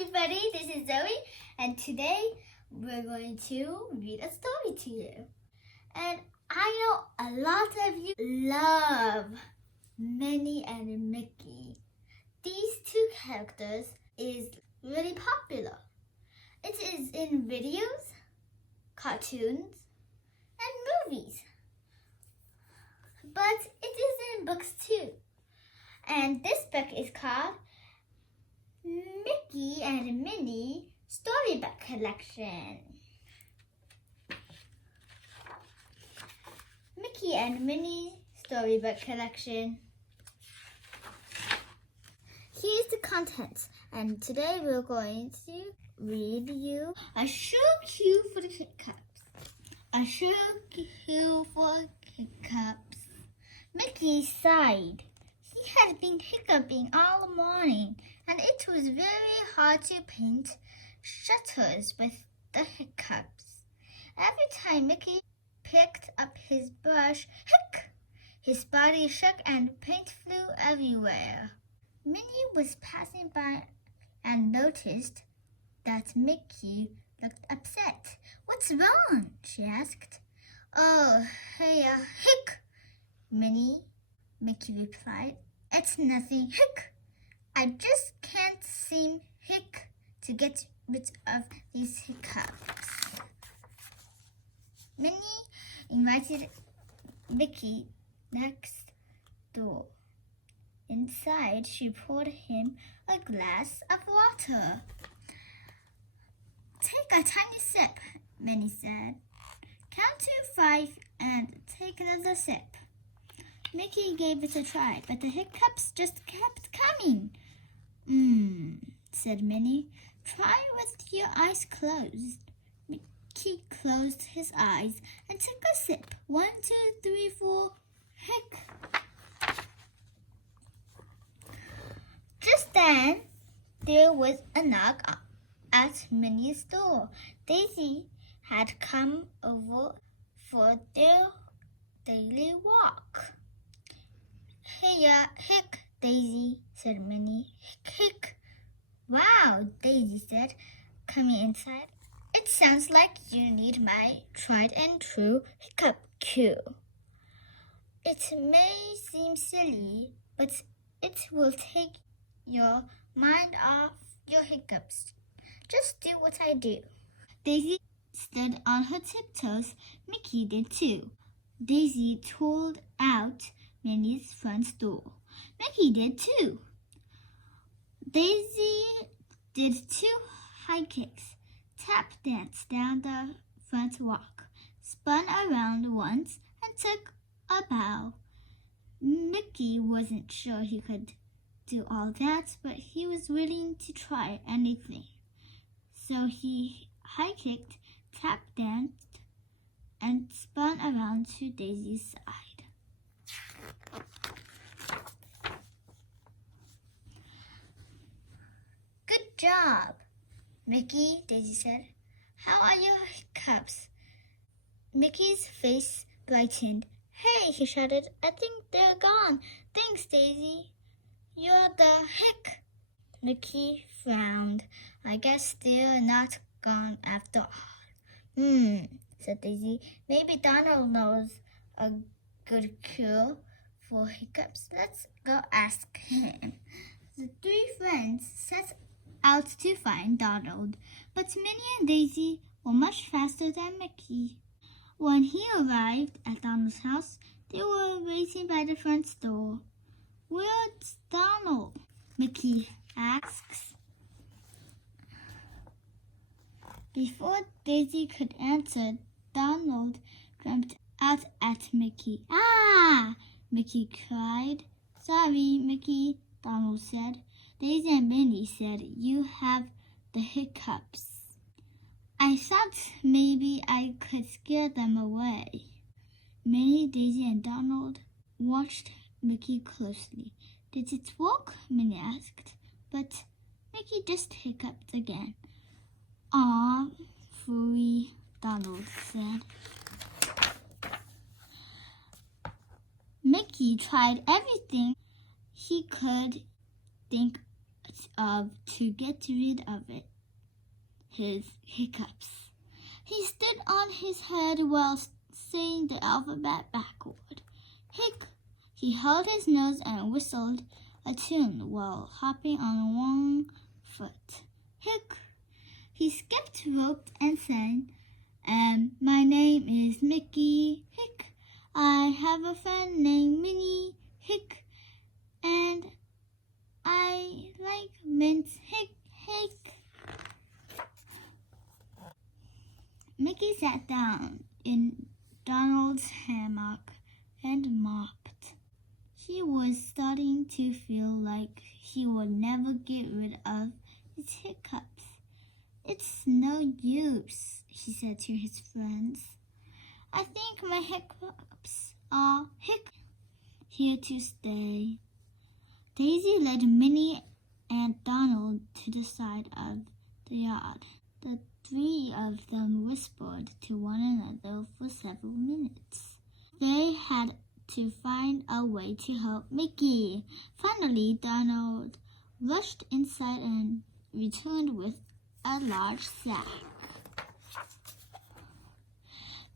everybody, this is Zoe, and today we're going to read a story to you. And I know a lot of you love Minnie and Mickey. These two characters is really popular. It is in videos, cartoons, and movies. But it is in books too. And this book is called Mickey and Minnie Storybook Collection. Mickey and Minnie Storybook Collection. Here's the contents, and today we're going to read you a shoe cue for the Hiccups. A shoe cue for Hiccups. Mickey sighed. He had been hiccuping all morning, and it was very hard to paint shutters with the hiccups. Every time Mickey picked up his brush, hic! His body shook and paint flew everywhere. Minnie was passing by and noticed that Mickey looked upset. "What's wrong?" she asked. "Oh, hey, hic, Minnie," Mickey replied. "It's nothing, hic. I just can't seem, hic, to get rid of these hiccups." Minnie invited Mickey next door. Inside, she poured him a glass of water. "Take a tiny sip," Minnie said. "Count to 5 and take another sip." Mickey gave it a try, but the hiccups just kept coming. Said Minnie. "Try with your eyes closed." Mickey closed his eyes and took a sip. 1, 2, 3, 4, hic. Just then, there was a knock at Minnie's door. Daisy had come over for their daily walk. "Hey, hic, Daisy," said Minnie. "Hic." "Wow," Daisy said, coming inside. "It sounds like you need my tried and true hiccup cue. It may seem silly, but it will take your mind off your hiccups. Just do what I do." Daisy stood on her tiptoes. Mickey did too. Daisy tooled out Minnie's front door. Mickey did too. Daisy did 2 high kicks, tap danced down the front walk, spun around once, and took a bow. Mickey wasn't sure he could do all that, but he was willing to try anything. So he high kicked, tap danced, and spun around to Daisy's side. "Good job, Mickey," Daisy said. "How are your hiccups?" Mickey's face brightened. "Hey," he shouted, "I think they're gone. Thanks, Daisy. You're the hic." Mickey frowned. "I guess they're not gone after all." Said Daisy. "Maybe Donald knows a good cure for hiccups. Let's go ask him." The 3 friends set out to find Donald, but Minnie and Daisy were much faster than Mickey. When he arrived at Donald's house, they were waiting by the front door. "Where's Donald?" Mickey asks. Before Daisy could answer, Donald jumped out at Mickey. "Ah!" Mickey cried. "Sorry, Mickey," Donald said. "Daisy and Minnie said you have the hiccups. I thought maybe I could scare them away." Minnie, Daisy, and Donald watched Mickey closely. "Did it work?" Minnie asked. But Mickey just hiccuped again. "Aw, fooey," Donald said. Mickey tried everything he could think to get rid of it, his hiccups. He stood on his head while saying the alphabet backward. Hic. He held his nose and whistled a tune while hopping on one foot. Hic. He skipped rope and sang, my name is Mickey. Hic. I have a friend named Minnie. Hic. And I like mince. Hic. Hic. Mickey sat down in Donald's hammock and mopped. He was starting to feel like he would never get rid of his hiccups. It's no use, he said to his friends. I think my hiccups are here to stay. Daisy led Minnie and Donald to the side of the yard. The three of them whispered to one another for several minutes. They had to find a way to help Mickey. Finally, Donald rushed inside and returned with a large sack.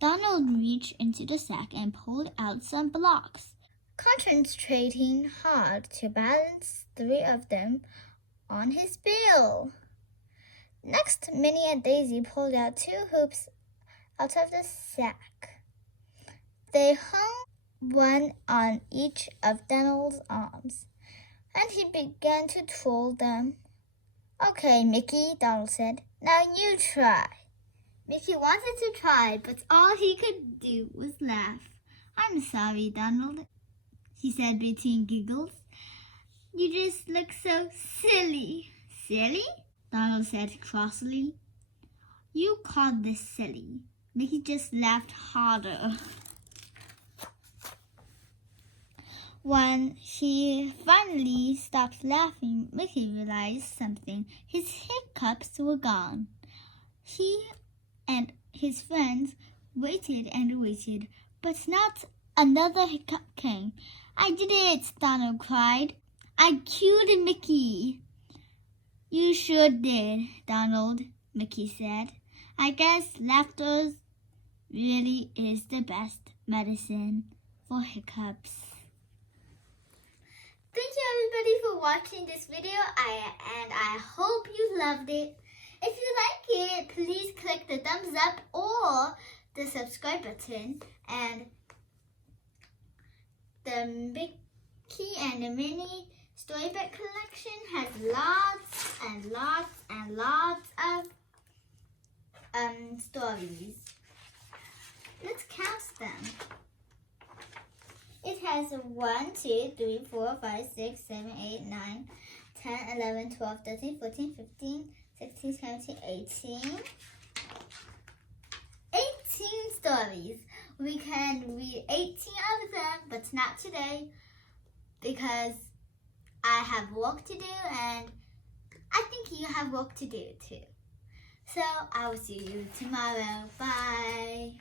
Donald reached into the sack and pulled out some blocks, concentrating hard to balance three of them on his bill. Next, Minnie and Daisy pulled out two hoops out of the sack. They hung one on each of Donald's arms, and he began to twirl them. Okay, Mickey, Donald said. Now you try. Mickey wanted to try, but all he could do was laugh. I'm sorry, Donald, he said between giggles. You just look so silly. Silly? Donald said crossly. You called this silly. Mickey just laughed harder. When he finally stopped laughing, Mickey realized something. His hiccups were gone. He and his friends waited and waited, but not another hiccup came. I did it, Donald cried. I cured Mickey. You sure did, Donald, Mickey said. I guess laughter really is the best medicine for hiccups. Thank you everybody for watching this video and I hope you loved it. If you like it, please click the thumbs up or the subscribe button. And the Mickey and the Minnie Storybook collection has lots and lots and lots of stories. Let's count them. It has 1, 2, 3, 4, 5, 6, 7, 8, 9, 10, 11, 12, 13, 14, 15, 16, 17, 18. 18 stories. We can read 18 of them, but not today because I have work to do and I think you have work to do too. So I will see you tomorrow. Bye.